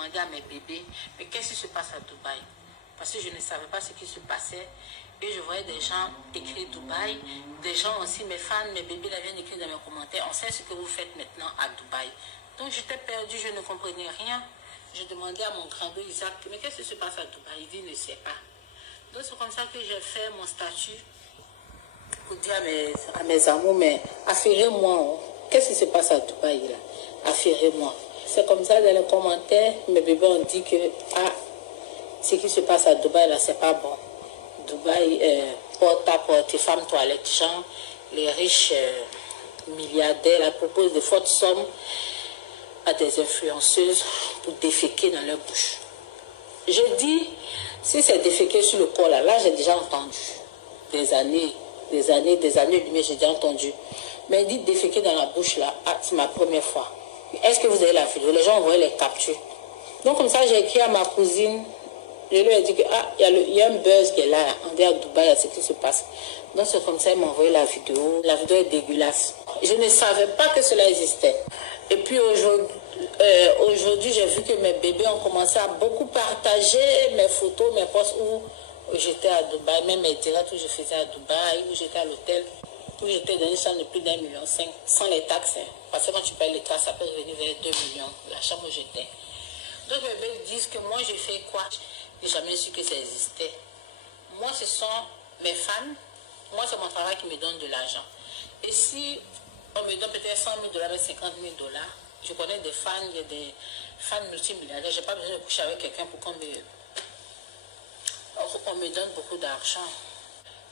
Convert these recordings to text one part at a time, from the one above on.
demandé à mes bébés, mais qu'est-ce qui se passe à Dubaï? Parce que je ne savais pas ce qui se passait. Et je voyais des gens écrire Dubaï, des gens aussi, mes fans, mes bébés, là, viennent écrire dans mes commentaires, on sait ce que vous faites maintenant à Dubaï. Donc j'étais perdue, je ne comprenais rien. Je demandais à mon grand-père Isaac, mais qu'est-ce qui se passe à Dubaï? Il dit, il ne sait pas. Donc c'est comme ça que j'ai fait mon statut pour dire à mes amours, mais affairez-moi, qu'est-ce qui se passe à Dubaï là? Affairez-moi. C'est comme ça dans les commentaires, mes bébés ont dit que ce qui se passe à Dubaï là, c'est pas bon. Dubaï, porte à porte, femmes toilettes, gens, les riches milliardaires là, proposent de fortes sommes à des influenceuses pour déféquer dans leur bouche. Je dis, si c'est déféquer sur le corps là, j'ai déjà entendu. Des années, mais j'ai déjà entendu. Mais dit déféquer dans la bouche là, c'est ma première fois. Est-ce que vous avez la vidéo? Les gens envoient les captures. Donc comme ça, j'ai écrit à ma cousine. Je lui ai dit que il y a un buzz qui est là, on dit à Dubaï, ce qui se passe. Donc c'est comme ça, il m'a envoyé la vidéo. La vidéo est dégueulasse. Je ne savais pas que cela existait. Et puis aujourd'hui, j'ai vu que mes bébés ont commencé à beaucoup partager mes photos, mes posts où j'étais à Dubaï, même mes directs où je faisais à Dubaï, où j'étais à l'hôtel, où j'étais dans une chambre de plus d'1,5 million, sans les taxes. Hein. Parce que quand tu payes les taxes, ça peut revenir vers 2 millions, la chambre où j'étais. Donc mes bébés disent que moi, j'ai fait quoi? Je n'ai jamais su que ça existait. Moi, ce sont mes fans. Moi, c'est mon travail qui me donne de l'argent. Et si on me donne peut-être 100 000 $, 50 000 $, je connais des fans, il y a des fans multimilliardaires. Je n'ai pas besoin de coucher avec quelqu'un pour qu'on me donne beaucoup d'argent.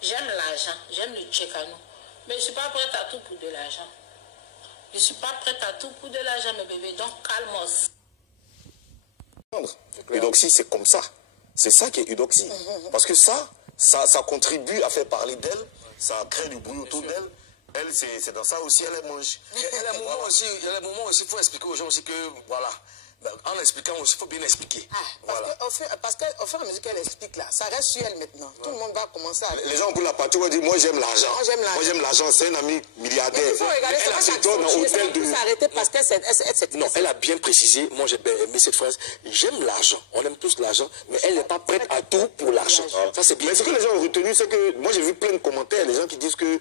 J'aime l'argent, j'aime le check à nous. Mais je ne suis pas prête à tout pour de l'argent. Je ne suis pas prête à tout pour de l'argent, mes bébés. Donc, calmos. Eudoxie, c'est comme ça. C'est ça qui est Eudoxie. Parce que ça contribue à faire parler d'elle, ça crée du bruit autour d'elle. Elle, c'est dans ça aussi, elle mange. Il y a des moments aussi, il faut expliquer aux gens aussi que, voilà, en expliquant aussi, il faut bien expliquer. Parce qu'au fur et à mesure qu'elle explique là, ça reste sur elle maintenant. Tout le monde va commencer à... Les gens pour la partie vont dire, moi j'aime l'argent. Moi j'aime l'argent, c'est un ami milliardaire. Mais il faut regarder, elle a ses dons dans hôtel de... s'arrêter parce que Non, elle a bien précisé, moi j'ai aimé cette phrase, j'aime l'argent, on aime tous l'argent, mais elle n'est pas prête à tout pour l'argent. Ça c'est bien. Mais ce que les gens ont retenu, c'est que, moi j'ai vu plein de commentaires, les gens qui disent que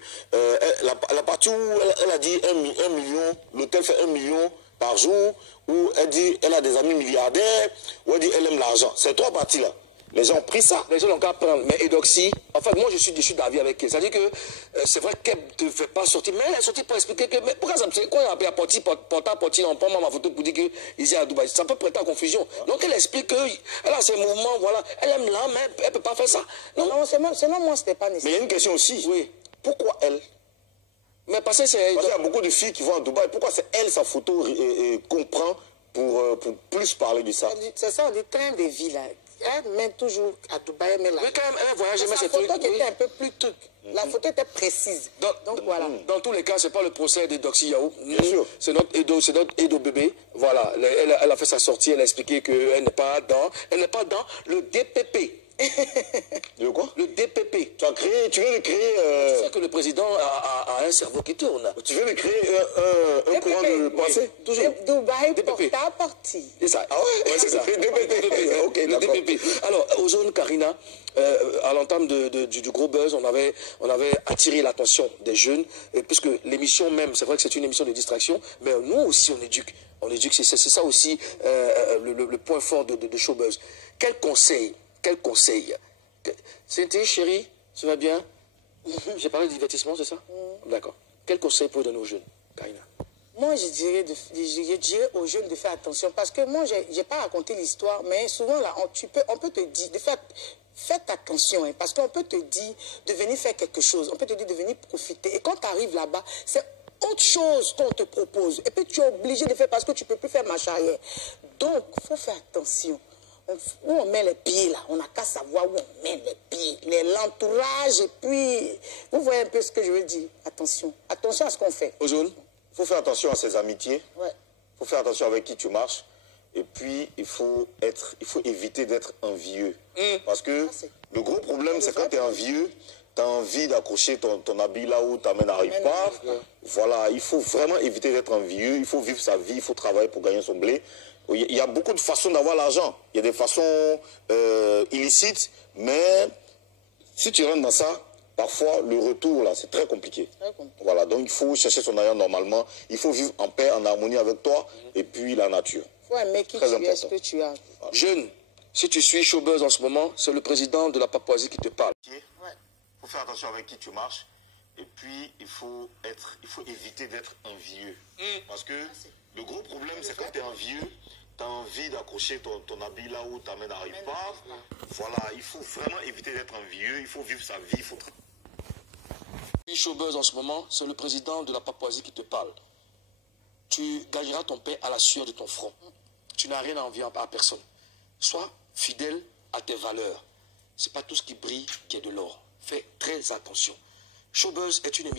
la partie où elle a dit 1 million, l'hôtel fait 1 million par jour, où elle dit elle a des amis milliardaires, où elle dit elle aime l'argent. Ces trois parties-là, les gens ont pris ça. Les gens n'ont qu'à prendre. Mais Eudoxie, en fait, moi je suis d'avis avec elle. C'est-à-dire que c'est vrai qu'elle ne fait pas sortir, mais elle est sortie pour expliquer que. Mais pourquoi ça me fait, quand on a appelé à porter, on prend ma photo pour dire qu'ils est à Dubaï, ça peut prêter à confusion. Donc elle explique qu'elle a ses mouvements, voilà, elle aime là, mais elle ne peut pas faire ça. Non, selon moi, c'était pas nécessaire. Mais il y a une question aussi. Oui. Pourquoi elle? Mais parce qu'il y a beaucoup de filles qui vont à Dubaï. Pourquoi c'est elle, sa photo, qu'on prend pour plus parler de ça? C'est ça, on dit train de vie là. Elle mène toujours à Dubaï, mais là. Oui, quand même, elle voyage, mais sa photo qui était un peu plus truc. La photo était précise. Donc voilà. Dans tous les cas, c'est pas le procès d'Eudoxie Yahoo. Bien sûr. C'est notre Edo bébé. Voilà. Elle a fait sa sortie, elle a expliqué qu'elle n'est pas dans le DPP. De quoi? Le DPP. Tu viens de créer... Tu sais que le président a un cerveau qui tourne. Tu viens de créer un courant de pensée? Toujours. Dubaï porta à partie. C'est ça. Ah ouais, c'est ça. DPP. Ok, le DPP. Alors, aux zones Karina, à l'entame du gros buzz, on avait attiré l'attention des jeunes, puisque l'émission même, c'est vrai que c'est une émission de distraction, mais nous aussi on éduque. On éduque, c'est ça aussi le point fort de Showbuzz. Quel conseil? C'était, chérie, tu vas bien? J'ai parlé de divertissement, c'est ça? D'accord. Quel conseil pour donner aux jeunes, Karina? Moi, je dirais aux jeunes de faire attention, parce que moi, je n'ai pas raconté l'histoire, mais souvent, là, on peut te dire, de faire, faites attention, hein, parce qu'on peut te dire de venir faire quelque chose, on peut te dire de venir profiter, et quand tu arrives là-bas, c'est autre chose qu'on te propose, et puis tu es obligé de faire parce que tu ne peux plus faire marche arrière. Donc, il faut faire attention. Où on met les pieds là, on n'a qu'à savoir où on met les pieds, l'entourage, et puis, vous voyez un peu ce que je veux dire. Attention à ce qu'on fait. Ozone, il faut faire attention à ses amitiés, il faut faire attention avec qui tu marches, et puis il faut éviter d'être envieux. Parce que le gros problème, c'est quand tu es envieux, tu as envie d'accrocher ton habit là où ta main n'arrive pas. Voilà, il faut vraiment éviter d'être envieux, il faut vivre sa vie, il faut travailler pour gagner son blé. Il y a beaucoup de façons d'avoir l'argent. Il y a des façons illicites, mais si tu rentres dans ça, parfois le retour là, c'est très compliqué. Voilà, donc il faut chercher son argent normalement. Il faut vivre en paix, en harmonie avec toi et puis la nature. Il faut aimer qui tu es, ce que tu as. Jeune, si tu suis Showbuzz en ce moment, c'est le président de la Papouasie qui te parle. Il faut faire attention avec qui tu marches. Et puis, il faut éviter d'être envieux. Parce que le gros problème, c'est quand tu es envieux, tu as envie d'accrocher ton habit là où ta main n'arrive pas. Voilà, il faut vraiment éviter d'être envieux. Il faut vivre sa vie. Showbuzz en ce moment, c'est le président de la Papouasie qui te parle. Tu gagneras ton pain à la sueur de ton front. Tu n'as rien à envier à personne. Sois fidèle à tes valeurs. Ce n'est pas tout ce qui brille qui est de l'or. Fais très attention. Showbuzz est une émission.